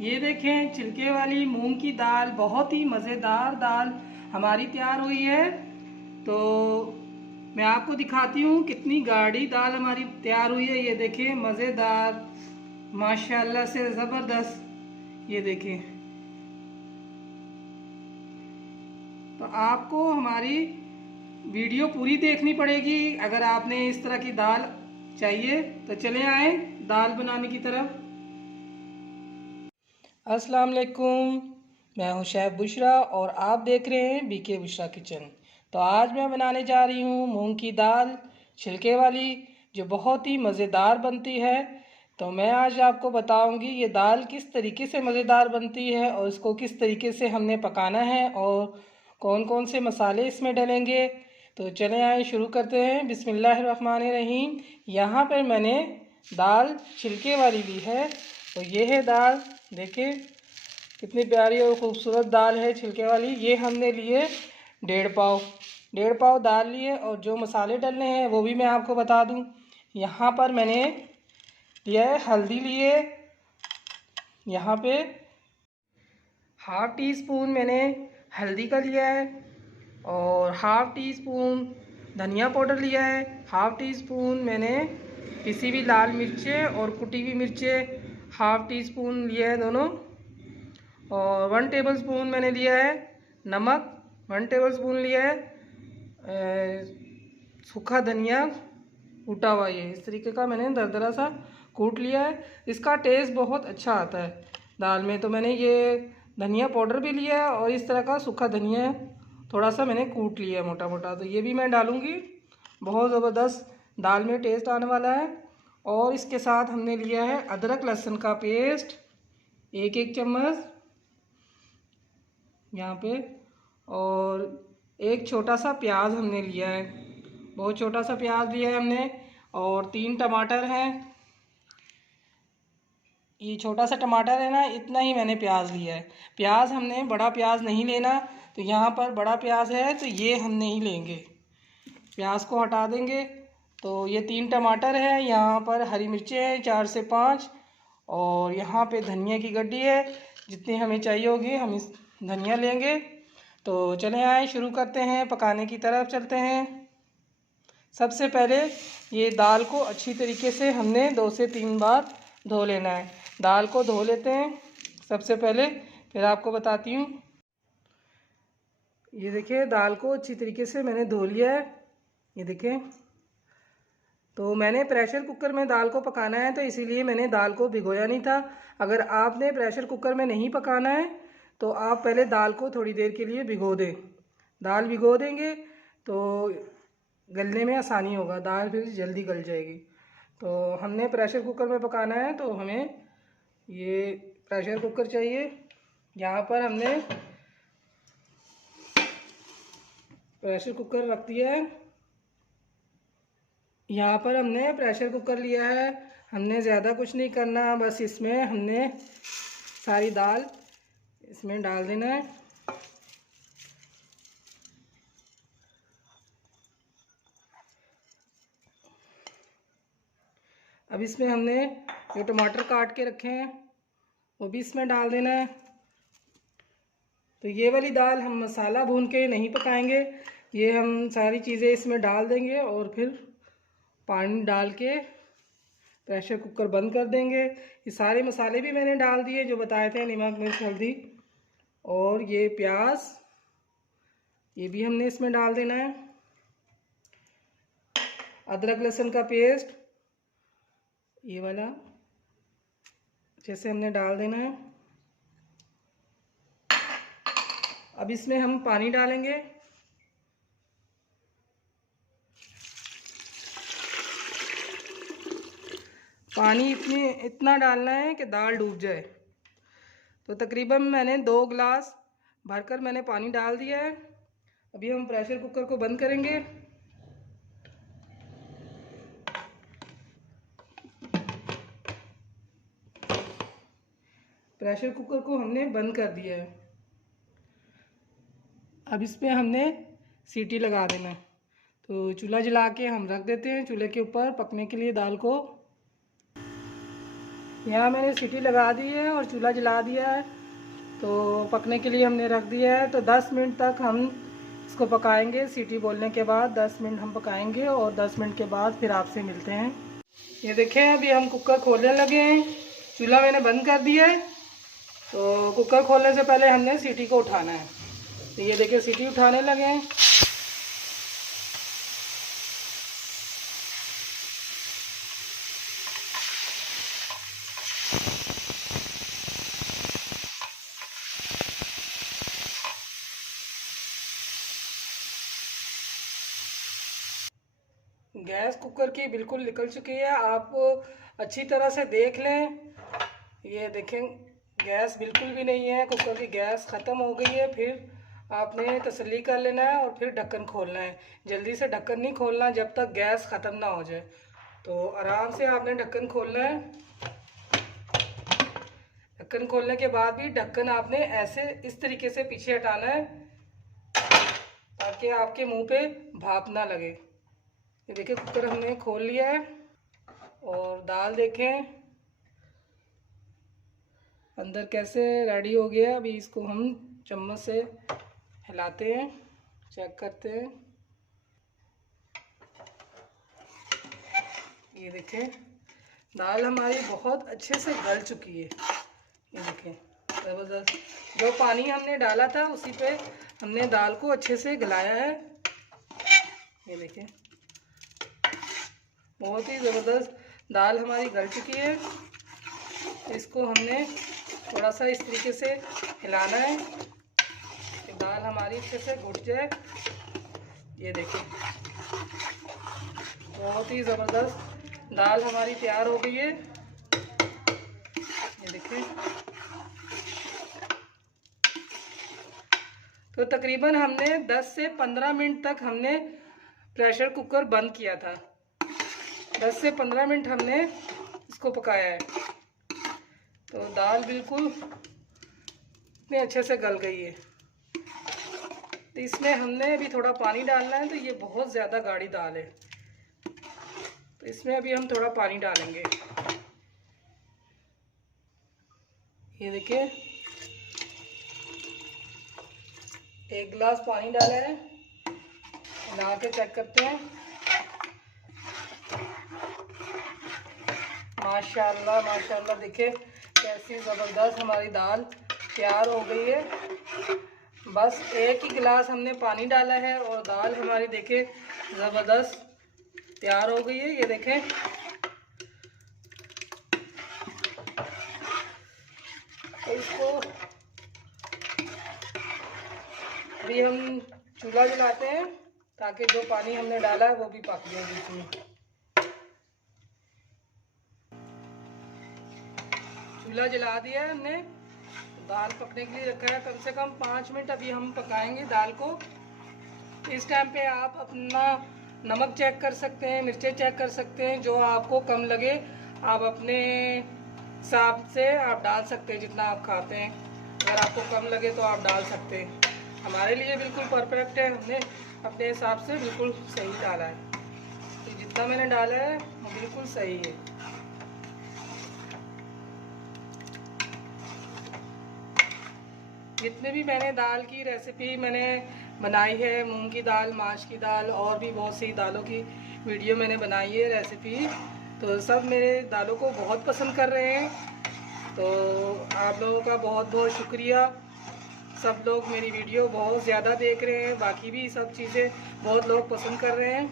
ये देखें छिलके वाली मूंग की दाल, बहुत ही मज़ेदार दाल हमारी तैयार हुई है। तो मैं आपको दिखाती हूँ कितनी गाढ़ी दाल हमारी तैयार हुई है। ये देखें मज़ेदार, माशाल्लाह से ज़बरदस्त। ये देखें, तो आपको हमारी वीडियो पूरी देखनी पड़ेगी अगर आपने इस तरह की दाल चाहिए। तो चले आए दाल बनाने की तरफ। अस्सलाम वालेकुम, मैं हूं शेफ़ बुशरा और आप देख रहे हैं बीके बुशरा किचन। तो आज मैं बनाने जा रही हूं मूंग की दाल छिलके वाली, जो बहुत ही मज़ेदार बनती है। तो मैं आज आपको बताऊंगी ये दाल किस तरीके से मज़ेदार बनती है और इसको किस तरीके से हमने पकाना है और कौन कौन से मसाले इसमें डलेंगे। तो चले आए शुरू करते हैं। बिस्मिल्लाहिर्रहमानिर्रहीम। यहाँ पर मैंने दाल छिलके वाली ली है। तो ये है दाल, देखिए कितनी प्यारी और ख़ूबसूरत दाल है छिलके वाली। ये हमने लिए 1.5 पाव दाल लिए। और जो मसाले डलने हैं वो भी मैं आपको बता दूं। यहाँ पर मैंने लिया है हल्दी लिए, यहाँ पे ½ टी स्पून मैंने हल्दी का लिया है और ½ टी स्पून धनिया पाउडर लिया है। ½ टी स्पून मैंने पिसी हुई लाल मिर्चें और कुटी हुई मिर्चें ½ टी स्पून लिया है दोनों। और 1 टेबल स्पून मैंने लिया है नमक, 1 टेबल स्पून लिया है सूखा धनिया कूटा हुआ। ये इस तरीके का मैंने दरदरा सा कूट लिया है। इसका टेस्ट बहुत अच्छा आता है दाल में। तो मैंने ये धनिया पाउडर भी लिया है और इस तरह का सूखा धनिया थोड़ा सा मैंने कूट लिया है मोटा मोटा। तो ये भी मैं डालूँगी, बहुत ज़बरदस्त दाल में टेस्ट आने वाला है। और इसके साथ हमने लिया है अदरक लहसुन का पेस्ट 1 चम्मच यहाँ पे। और एक छोटा सा प्याज हमने लिया है, बहुत छोटा सा प्याज लिया है हमने। और 3 टमाटर हैं, ये छोटा सा टमाटर है ना, इतना ही मैंने प्याज लिया है। प्याज हमने बड़ा प्याज नहीं लेना, तो यहाँ पर बड़ा प्याज है तो ये हम नहीं लेंगे, प्याज को हटा देंगे। तो ये 3 टमाटर है, यहाँ पर हरी मिर्चें हैं 4 से 5। और यहाँ पे धनिया की गड्डी है, जितनी हमें चाहिए होगी हम इस धनिया लेंगे। तो चले आए शुरू करते हैं, पकाने की तरफ चलते हैं। सबसे पहले ये दाल को अच्छी तरीके से हमने 2 से 3 बार धो लेना है। दाल को धो लेते हैं सबसे पहले, फिर आपको बताती हूँ। ये देखिए दाल को अच्छी तरीके से मैंने धो लिया है, ये देखिए। तो मैंने प्रेशर कुकर में दाल को पकाना है, तो इसीलिए मैंने दाल को भिगोया नहीं था। अगर आपने प्रेशर कुकर में नहीं पकाना है तो आप पहले दाल को थोड़ी देर के लिए भिगो दें। दाल भिगो देंगे तो गलने में आसानी होगा, दाल फिर जल्दी गल जाएगी। तो हमने प्रेशर कुकर में पकाना है, तो हमें ये प्रेशर कुकर चाहिए। यहाँ पर हमने प्रेशर कुकर रख दिया है। यहाँ पर हमने प्रेशर कुकर लिया है। हमने ज़्यादा कुछ नहीं करना, बस इसमें हमने सारी दाल इसमें डाल देना है। अब इसमें हमने जो टमाटर काट के रखे हैं वो भी इसमें डाल देना है। तो ये वाली दाल हम मसाला भून के नहीं पकाएंगे, ये हम सारी चीज़ें इसमें डाल देंगे और फिर पानी डाल के प्रेशर कुकर बंद कर देंगे। ये सारे मसाले भी मैंने डाल दिए जो बताए थे, नमक मिर्च हल्दी। और ये प्याज, ये भी हमने इसमें डाल देना है। अदरक लहसुन का पेस्ट ये वाला जैसे हमने डाल देना है। अब इसमें हम पानी डालेंगे। पानी इतना डालना है कि दाल डूब जाए। तो तकरीबन मैंने 2 गिलास भरकर मैंने पानी डाल दिया है। अभी हम प्रेशर कुकर को बंद करेंगे। प्रेशर कुकर को हमने बंद कर दिया है। अब इस पर हमने सीटी लगा देना है। तो चूल्हा जला के हम रख देते हैं चूल्हे के ऊपर पकने के लिए दाल को। यहाँ मैंने सीटी लगा दी है और चूल्हा जला दिया है, तो पकने के लिए हमने रख दिया है। तो 10 मिनट तक हम इसको पकाएंगे। सीटी बोलने के बाद 10 मिनट हम पकाएंगे और 10 मिनट के बाद फिर आपसे मिलते हैं। ये देखें, अभी हम कुकर खोलने लगे हैं। चूल्हा मैंने बंद कर दिया है। तो कुकर खोलने से पहले हमने सीटी को उठाना है। तो ये देखिए सीटी उठाने लगे हैं। गैस कुकर की बिल्कुल निकल चुकी है। आप अच्छी तरह से देख लें। ये देखें, गैस बिल्कुल भी नहीं है, कुकर की गैस ख़त्म हो गई है। फिर आपने तसल्ली कर लेना है और फिर ढक्कन खोलना है। जल्दी से ढक्कन नहीं खोलना जब तक गैस ख़त्म ना हो जाए। तो आराम से आपने ढक्कन खोलना है। ढक्कन खोलने के बाद भी ढक्कन आपने ऐसे इस तरीके से पीछे हटाना है ताकि आपके मुंह पे भाप ना लगे। ये देखिए, कुकर हमने खोल लिया है और दाल देखें अंदर कैसे रेडी हो गया। अभी इसको हम चम्मच से हिलाते हैं, चेक करते हैं। ये देखें, दाल हमारी बहुत अच्छे से गल चुकी है। ये देखें, ज़बरदस्त। जो पानी हमने डाला था उसी पे हमने दाल को अच्छे से गलाया है। ये देखें, बहुत ही ज़बरदस्त दाल हमारी गल चुकी है। इसको हमने थोड़ा सा इस तरीके से हिलाना है कि दाल हमारी अच्छे से घुट जाए। ये देखिए, बहुत ही ज़बरदस्त दाल हमारी तैयार हो गई है। ये देखिए, तो तकरीबन हमने 10 से 15 मिनट तक हमने प्रेशर कुकर बंद किया था। 10 से 15 मिनट हमने इसको पकाया है। तो दाल बिल्कुल इतने अच्छे से गल गई है। तो इसमें हमने अभी थोड़ा पानी डालना है। तो ये बहुत ज़्यादा गाढ़ी दाल है, तो इसमें अभी हम थोड़ा पानी डालेंगे। ये देखिए, 1 गिलास पानी डाला है। मिला के चेक करते हैं। माशाल्लाह माशाल्लाह, देखिए कैसी ज़बरदस्त हमारी दाल तैयार हो गई है। बस 1 ही गिलास हमने पानी डाला है और दाल हमारी देखिए ज़बरदस्त तैयार हो गई है। ये देखें, तो इसको अभी हम चूल्हा जलाते हैं ताकि जो पानी हमने डाला है वो भी पक जाए बीच में। चूल्हा जला दिया है हमने, दाल पकने के लिए रखा है। कम से कम 5 मिनट अभी हम पकाएंगे दाल को। इस टाइम पे आप अपना नमक चेक कर सकते हैं, मिर्चें चेक कर सकते हैं। जो आपको कम लगे आप अपने हिसाब से आप डाल सकते हैं, जितना आप खाते हैं। अगर आपको कम लगे तो आप डाल सकते हैं। हमारे लिए बिल्कुल परफेक्ट है, हमने अपने हिसाब से बिल्कुल सही डाला है। तो जितना मैंने डाला है वो बिल्कुल सही है। जितने भी मैंने दाल की रेसिपी मैंने बनाई है, मूंग की दाल, माश की दाल और भी बहुत सी दालों की वीडियो मैंने बनाई है रेसिपी, तो सब मेरे दालों को बहुत पसंद कर रहे हैं। तो आप लोगों का बहुत बहुत शुक्रिया। सब लोग मेरी वीडियो बहुत ज़्यादा देख रहे हैं, बाकी भी सब चीज़ें बहुत लोग पसंद कर रहे हैं।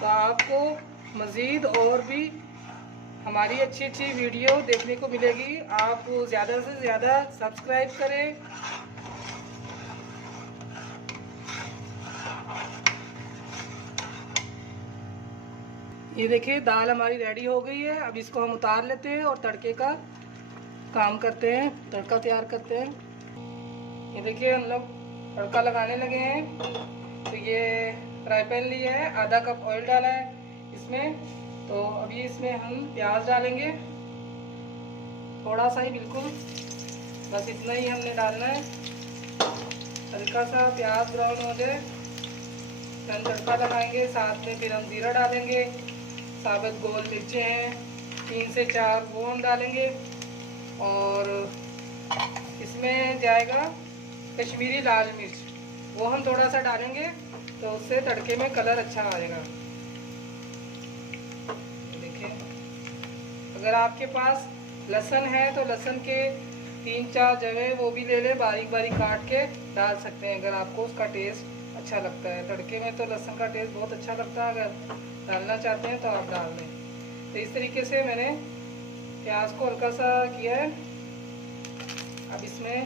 तो आपको मज़ीद और भी हमारी अच्छी अच्छी वीडियो देखने को मिलेगी। आप ज़्यादा से ज़्यादा सब्सक्राइब करें। ये देखिए, दाल हमारी रेडी हो गई है। अब इसको हम उतार लेते हैं और तड़के का काम करते हैं, तड़का तैयार करते हैं। ये देखिए, हम लोग तड़का लगाने लगे हैं। तो ये फ्राई पैन लिया है, आधा कप ऑयल डाला है इसमें। तो अभी इसमें हम प्याज डालेंगे, थोड़ा सा ही, बिल्कुल बस इतना ही हमने डालना है। हल्का सा प्याज ब्राउन हो जाए फिर हम तड़का लगाएंगे। साथ में फिर हम जीरा डालेंगे, साबुत गोल मिर्चें हैं 3 से 4, वो हम डालेंगे। और इसमें जाएगा कश्मीरी लाल मिर्च, वो हम थोड़ा सा डालेंगे तो उससे तड़के में कलर अच्छा आएगा। देखिए, अगर आपके पास लहसुन है तो लहसुन के 3-4 जगह वो भी ले लें, बारीक बारीक काट के डाल सकते हैं अगर आपको उसका टेस्ट अच्छा लगता है। तड़के में तो लहसुन का टेस्ट बहुत अच्छा लगता है, अगर डालना चाहते हैं तो आप डाल दें। तो इस तरीके से मैंने प्याज को हल्का सा किया है। अब इसमें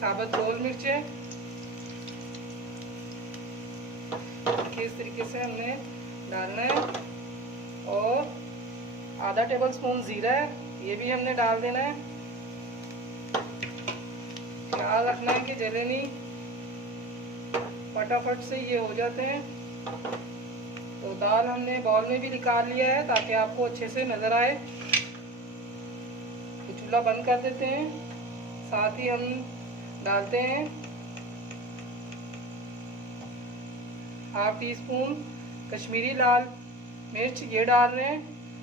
साबुत गोल मिर्चें इस तरीके से हमने डालना है। और आधा टेबल स्पून ज़ीरा है, ये भी हमने डाल देना है। ख्याल रखना है कि जले नहीं, फटाफट से ये हो जाते हैं। तो दाल हमने बाउल में भी निकाल लिया है ताकि आपको अच्छे से नज़र आए। तो चूल्हा बंद कर देते हैं। साथ ही हम डालते हैं ½ टी स्पून कश्मीरी लाल मिर्च, ये डाल रहे हैं।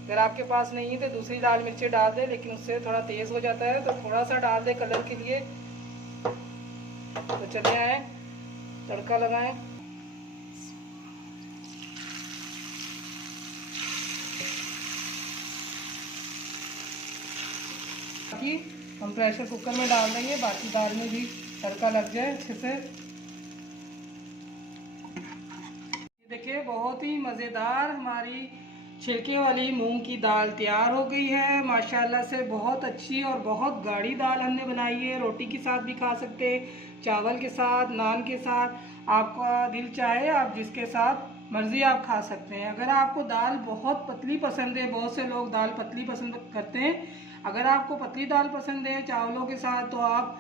अगर आपके पास नहीं है तो दूसरी लाल मिर्चें डाल दें, लेकिन उससे थोड़ा तेज़ हो जाता है, तो थोड़ा सा डाल दें कलर के लिए। तो चले आए तड़का लगाएं। बाकी हम प्रेशर कुकर में डाल देंगे, बाकी दाल में भी तड़का लग जाए अच्छे से। देखिए, बहुत ही मज़ेदार हमारी छिलके वाली मूंग की दाल तैयार हो गई है माशाल्लाह से। बहुत अच्छी और बहुत गाढ़ी दाल हमने बनाई है। रोटी के साथ भी खा सकते हैं, चावल के साथ, नान के साथ, आपका दिल चाहे आप जिसके साथ मर्ज़ी आप खा सकते हैं। अगर आपको दाल बहुत पतली पसंद है, बहुत से लोग दाल पतली पसंद करते हैं, अगर आपको पतली दाल पसंद है चावलों के साथ, तो आप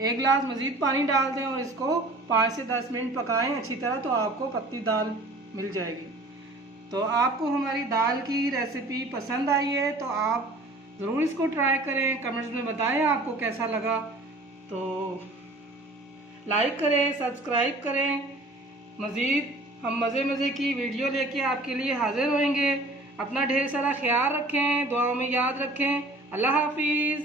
1 गिलास मज़ीद पानी डाल दें और इसको 5 से 10 मिनट पकाएं अच्छी तरह, तो आपको पतली दाल मिल जाएगी। तो आपको हमारी दाल की रेसिपी पसंद आई है तो आप ज़रूर इसको ट्राई करें, कमेंट्स में बताएं आपको कैसा लगा। तो लाइक करें, सब्सक्राइब करें। मज़ीद हम मज़े की वीडियो लेके आपके लिए हाज़िर होंगे। अपना ढेर सारा ख्याल रखें, दुआओं में याद रखें। अल्लाह हाफिज़।